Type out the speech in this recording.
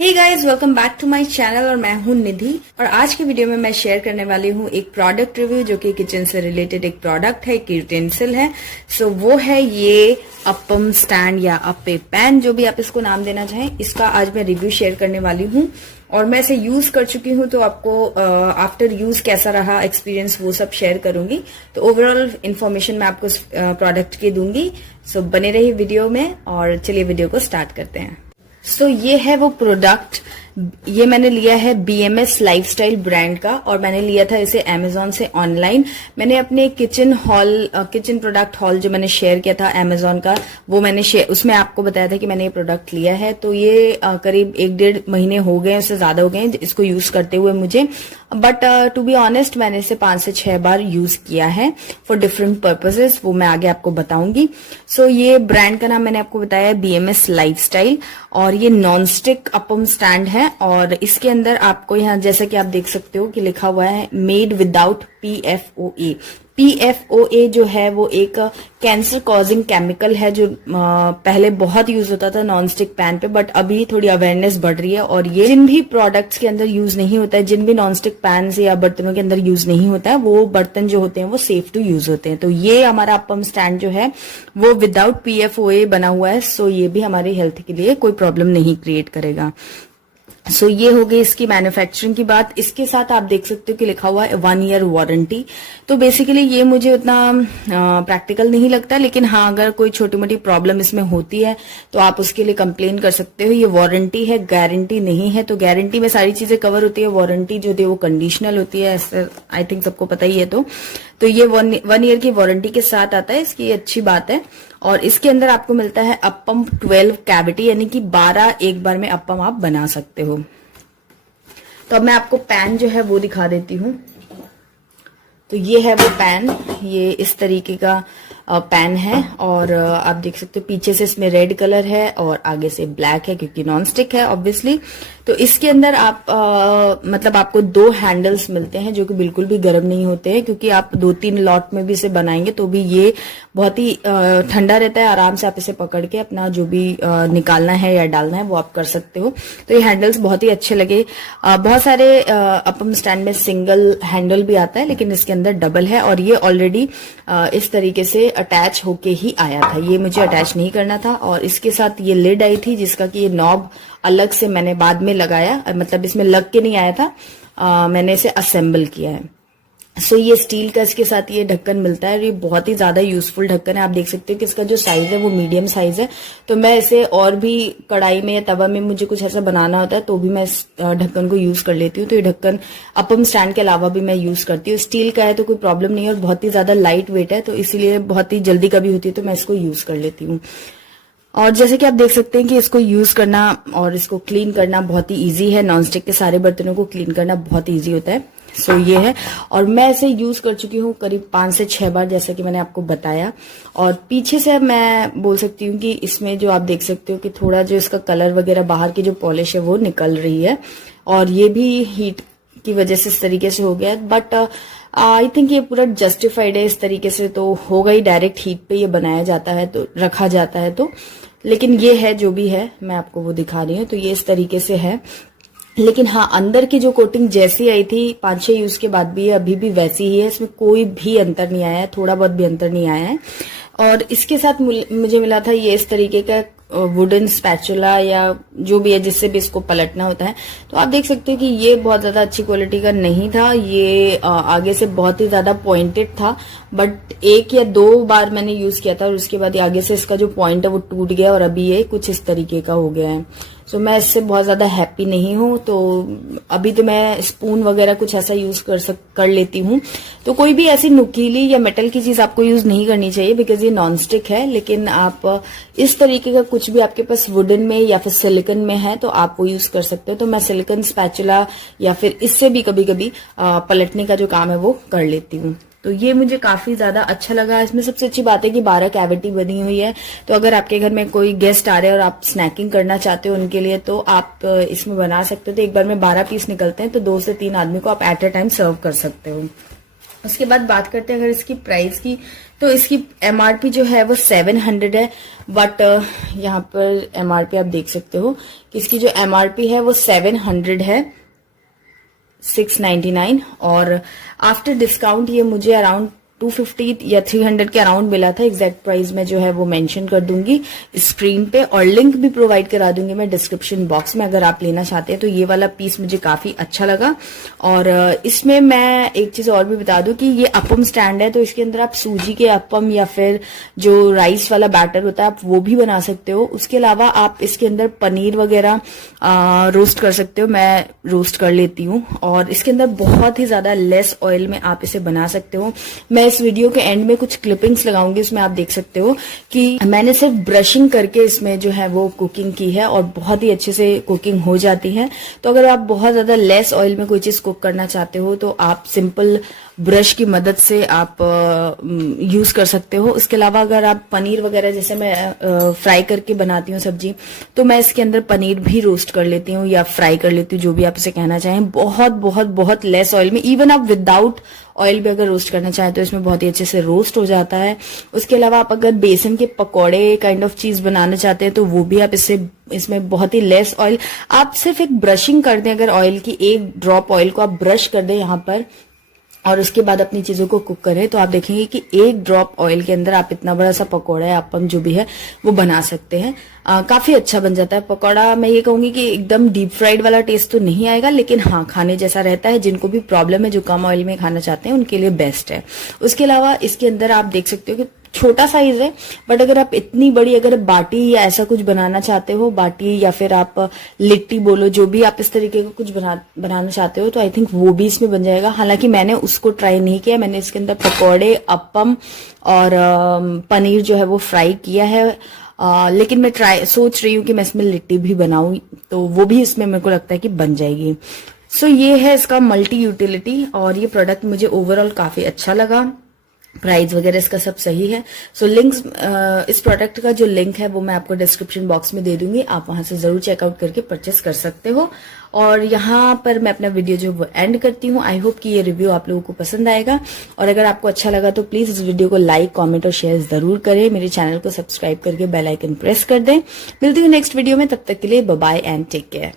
Hey guys, welcome back to my channel और मैं हूं निधि। और आज की वीडियो में मैं शेयर करने वाली हूं एक प्रोडक्ट रिव्यू जो कि किचन से रिलेटेड एक प्रोडक्ट है, एक यूटेंसिल है। सो वो है ये अपम स्टैंड या अप्पे पैन, जो भी आप इसको नाम देना चाहें। इसका आज मैं रिव्यू शेयर करने वाली हूं और मैं इसे यूज कर चुकी हूं, तो आपको आफ्टर यूज कैसा रहा एक्सपीरियंस वो सब शेयर करूंगी। तो ओवरऑल इन्फॉर्मेशन मैं आपको प्रोडक्ट की दूंगी। सो बने रहिए वीडियो में और चलिए वीडियो को स्टार्ट करते हैं। सो ये है वो प्रोडक्ट, ये मैंने लिया है BMS लाइफस्टाइल ब्रांड का और मैंने लिया था इसे Amazon से ऑनलाइन। मैंने अपने किचन प्रोडक्ट हॉल जो मैंने शेयर किया था Amazon का, वो मैंने उसमें आपको बताया था कि मैंने ये प्रोडक्ट लिया है। तो ये करीब 1-1.5 महीने हो गए, उससे ज्यादा हो गए इसको यूज करते हुए मुझे। बट टू बी ऑनेस्ट मैंने इसे 5 से 6 बार यूज किया है फॉर डिफरेंट पर्पसेस, वो मैं आगे आपको बताऊंगी। सो ये ब्रांड का नाम मैंने आपको बताया है BMS लाइफस्टाइल और ये नॉन स्टिक अपम स्टैंड है। और इसके अंदर आपको यहाँ जैसा कि आप देख सकते हो कि लिखा हुआ है मेड विदाउट PFOA। PFOA जो है वो एक कैंसर कॉजिंग केमिकल है जो पहले बहुत यूज होता था नॉन स्टिक पैन पे, बट अभी थोड़ी अवेयरनेस बढ़ रही है। और ये जिन भी प्रोडक्ट्स के अंदर यूज नहीं होता है, जिन भी नॉन स्टिक पैन या बर्तनों के अंदर यूज नहीं होता है, वो बर्तन जो होते हैं वो सेफ टू यूज होते हैं। तो ये हमारा अपम स्टैंड जो है वो विदाउट PFOA बना हुआ है। सो ये भी हमारी हेल्थ के लिए कोई प्रॉब्लम नहीं क्रिएट करेगा। सो ये हो गई इसकी मैन्युफैक्चरिंग की बात। इसके साथ आप देख सकते हो कि लिखा हुआ है 1 ईयर वारंटी। तो बेसिकली ये मुझे उतना प्रैक्टिकल नहीं लगता, लेकिन हाँ अगर कोई छोटी मोटी प्रॉब्लम इसमें होती है तो आप उसके लिए कंप्लेन कर सकते हो। ये वारंटी है, गारंटी नहीं है। तो गारंटी में सारी चीजें कवर होती है, वारंटी जो होती है वो कंडीशनल होती है, ऐसे आई थिंक सबको पता ही है। तो ये 1 ईयर की वारंटी के साथ आता है, इसकी अच्छी बात है। और इसके अंदर आपको मिलता है अपम 12 कैविटी, यानी कि 12 एक बार में अपम आप बना सकते हो। तो अब मैं आपको पैन जो है वो दिखा देती हूँ। तो ये है वो पैन, ये इस तरीके का पैन है और आप देख सकते हो पीछे से इसमें रेड कलर है और आगे से ब्लैक है क्योंकि नॉन स्टिक है ऑब्वियसली। तो इसके अंदर आप मतलब आपको 2 हैंडल्स मिलते हैं जो कि बिल्कुल भी गर्म नहीं होते हैं, क्योंकि आप 2-3 लॉट में भी इसे बनाएंगे तो भी ये बहुत ही ठंडा रहता है। आराम से आप इसे पकड़ के अपना जो भी निकालना है या डालना है वो आप कर सकते हो। तो ये हैंडल्स बहुत ही अच्छे लगे। बहुत सारे अपम स्टैंड में सिंगल हैंडल भी आता है, लेकिन इसके अंदर डबल है और ये ऑलरेडी इस तरीके से अटैच होके ही आया था, ये मुझे अटैच नहीं करना था। और इसके साथ ये लिड आई थी जिसका कि ये नॉब अलग से मैंने बाद में लगाया, मतलब इसमें लग के नहीं आया था, मैंने इसे असेंबल किया है। सो ये स्टील का इसके साथ ये ढक्कन मिलता है और ये बहुत ही ज्यादा यूजफुल ढक्कन है। आप देख सकते हो कि इसका जो साइज है वो मीडियम साइज है। तो मैं इसे और भी कढ़ाई में या तवा में मुझे कुछ ऐसा बनाना होता है तो भी मैं इस ढक्कन को यूज कर लेती हूँ। तो ये ढक्कन अपम स्टैंड के अलावा भी मैं यूज करती हूँ। स्टील का है तो कोई प्रॉब्लम नहीं है और बहुत ही ज्यादा लाइट वेट है, तो इसीलिए बहुत ही जल्दी कभी होती है तो मैं इसको यूज कर लेती हूँ। और जैसे कि आप देख सकते हैं कि इसको यूज करना और इसको क्लीन करना बहुत ही इजी है। नॉनस्टिक के सारे बर्तनों को क्लीन करना बहुत इजी होता है। सो ये है और मैं इसे यूज कर चुकी हूँ करीब 5 से 6 बार, जैसा कि मैंने आपको बताया। और पीछे से मैं बोल सकती हूँ कि इसमें जो आप देख सकते हो कि थोड़ा जो इसका कलर वगैरह बाहर की जो पॉलिश है वो निकल रही है और ये भी हीट की वजह से इस तरीके से हो गया है। बट आई थिंक ये पूरा जस्टिफाइड है, इस तरीके से तो होगा ही, डायरेक्ट हीट पे ये बनाया जाता है तो रखा जाता है तो। लेकिन ये है जो भी है, मैं आपको वो दिखा रही हूँ। तो ये इस तरीके से है, लेकिन हाँ अंदर की जो कोटिंग जैसी आई थी 5-6 यूज के बाद भी अभी भी वैसी ही है, इसमें कोई भी अंतर नहीं आया है, थोड़ा बहुत भी अंतर नहीं आया है। और इसके साथ मुझे मिला था ये इस तरीके का वुडन स्पैचुला या जो भी है जिससे भी इसको पलटना होता है। तो आप देख सकते हो कि ये बहुत ज्यादा अच्छी क्वालिटी का नहीं था, ये आगे से बहुत ही ज्यादा पॉइंटेड था। बट 1 या 2 बार मैंने यूज किया था और उसके बाद आगे से इसका जो पॉइंट है वो टूट गया और अभी ये कुछ इस तरीके का हो गया है। सो मैं इससे बहुत ज्यादा हैप्पी नहीं हूँ। तो अभी तो मैं स्पून वगैरह कुछ ऐसा यूज कर लेती हूँ। तो कोई भी ऐसी नुकीली या मेटल की चीज आपको यूज नहीं करनी चाहिए, बिकॉज ये नॉन स्टिक है। लेकिन आप इस तरीके का कुछ भी आपके पास वुडन में या फिर सिलिकन में है तो आप वो यूज कर सकते हो। तो मैं सिलिकन स्पैचुला या फिर इससे भी कभी कभी पलटने का जो काम है वो कर लेती हूँ। तो ये मुझे काफी ज्यादा अच्छा लगा। इसमें सबसे अच्छी बात है कि 12 कैविटी बनी हुई है। तो अगर आपके घर में कोई गेस्ट आ रहे हैं और आप स्नैकिंग करना चाहते हो उनके लिए तो आप इसमें बना सकते हो। तो एक बार में 12 पीस निकलते हैं तो 2 से 3 आदमी को आप एट अ टाइम सर्व कर सकते हो। उसके बाद बात करते हैं अगर इसकी प्राइस की, तो इसकी एमआरपी जो है वो 700 है, बट यहाँ पर एमआरपी आप देख सकते हो कि इसकी जो एमआरपी है वो 700 है, 699, और आफ्टर डिस्काउंट ये मुझे अराउंड 250 या 300 के अराउंड मिला था। एग्जैक्ट प्राइस में जो है वो मेंशन कर दूंगी स्क्रीन पे, और लिंक भी प्रोवाइड करा दूंगी मैं डिस्क्रिप्शन बॉक्स में अगर आप लेना चाहते हैं तो। ये वाला पीस मुझे काफी अच्छा लगा। और इसमें मैं एक चीज और भी बता दूं कि ये अपम स्टैंड है, तो इसके अंदर आप सूजी के अपम या फिर जो राइस वाला बैटर होता है आप वो भी बना सकते हो। उसके अलावा आप इसके अंदर पनीर वगैरह रोस्ट कर सकते हो, मैं रोस्ट कर लेती हूँ। और इसके अंदर बहुत ही ज्यादा लेस ऑयल में आप इसे बना सकते हो। मैं इस वीडियो के एंड में कुछ क्लिपिंग्स लगाऊंगी, उसमें आप देख सकते हो कि मैंने सिर्फ ब्रशिंग करके इसमें जो है वो कुकिंग की है और बहुत ही अच्छे से कुकिंग हो जाती है। तो अगर आप बहुत ज्यादा लेस ऑयल में कोई चीज कुक करना चाहते हो तो आप सिंपल ब्रश की मदद से आप यूज कर सकते हो। इसके अलावा अगर आप पनीर वगैरह, जैसे मैं फ्राई करके बनाती हूँ सब्जी, तो मैं इसके अंदर पनीर भी रोस्ट कर लेती हूँ या फ्राई कर लेती हूँ, जो भी आप इसे कहना चाहें। बहुत बहुत बहुत लेस ऑयल में, इवन आप विदाउट ऑयल भी अगर रोस्ट करना चाहें तो इसमें बहुत ही अच्छे से रोस्ट हो जाता है। उसके अलावा आप अगर बेसन के पकौड़े काइंड ऑफ चीज बनाना चाहते हैं तो वो भी आप इसमें बहुत ही लेस ऑयल, आप सिर्फ एक ब्रशिंग कर दें, अगर ऑयल की एक ड्रॉप ऑयल को आप ब्रश कर दें यहाँ पर और उसके बाद अपनी चीजों को कुक करें, तो आप देखेंगे कि एक ड्रॉप ऑयल के अंदर आप इतना बड़ा सा पकौड़ा या अपम जो भी है वो बना सकते हैं। काफी अच्छा बन जाता है पकौड़ा। मैं ये कहूंगी कि एकदम डीप फ्राइड वाला टेस्ट तो नहीं आएगा, लेकिन हाँ खाने जैसा रहता है। जिनको भी प्रॉब्लम है, जो कम ऑयल में खाना चाहते हैं, उनके लिए बेस्ट है। उसके अलावा इसके अंदर आप देख सकते हो कि छोटा साइज है, बट अगर आप इतनी बड़ी अगर बाटी या ऐसा कुछ बनाना चाहते हो, बाटी या फिर आप लिट्टी बोलो, जो भी आप इस तरीके का कुछ बनाना चाहते हो, तो आई थिंक वो भी इसमें बन जाएगा। हालांकि मैंने उसको ट्राई नहीं किया, मैंने इसके अंदर पकौड़े, अपम और पनीर जो है वो फ्राई किया है। लेकिन मैं सोच रही हूँ कि मैं इसमें लिट्टी भी बनाऊं, तो वो भी इसमें मेरे को लगता है कि बन जाएगी। सो ये है इसका मल्टी यूटिलिटी, और ये प्रोडक्ट मुझे ओवरऑल काफी अच्छा लगा। प्राइस वगैरह इसका सब सही है। सो लिंक्स, इस प्रोडक्ट का जो लिंक है वो मैं आपको डिस्क्रिप्शन बॉक्स में दे दूंगी, आप वहां से जरूर चेकआउट करके परचेस कर सकते हो। और यहाँ पर मैं अपना वीडियो जो वो एंड करती हूँ। आई होप कि ये रिव्यू आप लोगों को पसंद आएगा, और अगर आपको अच्छा लगा तो प्लीज इस वीडियो को लाइक, कमेंट और शेयर जरूर करें। मेरे चैनल को सब्सक्राइब करके बेल आइकन प्रेस कर दें। मिलती हूँ नेक्स्ट वीडियो में, तब तक के लिए bye bye and take care.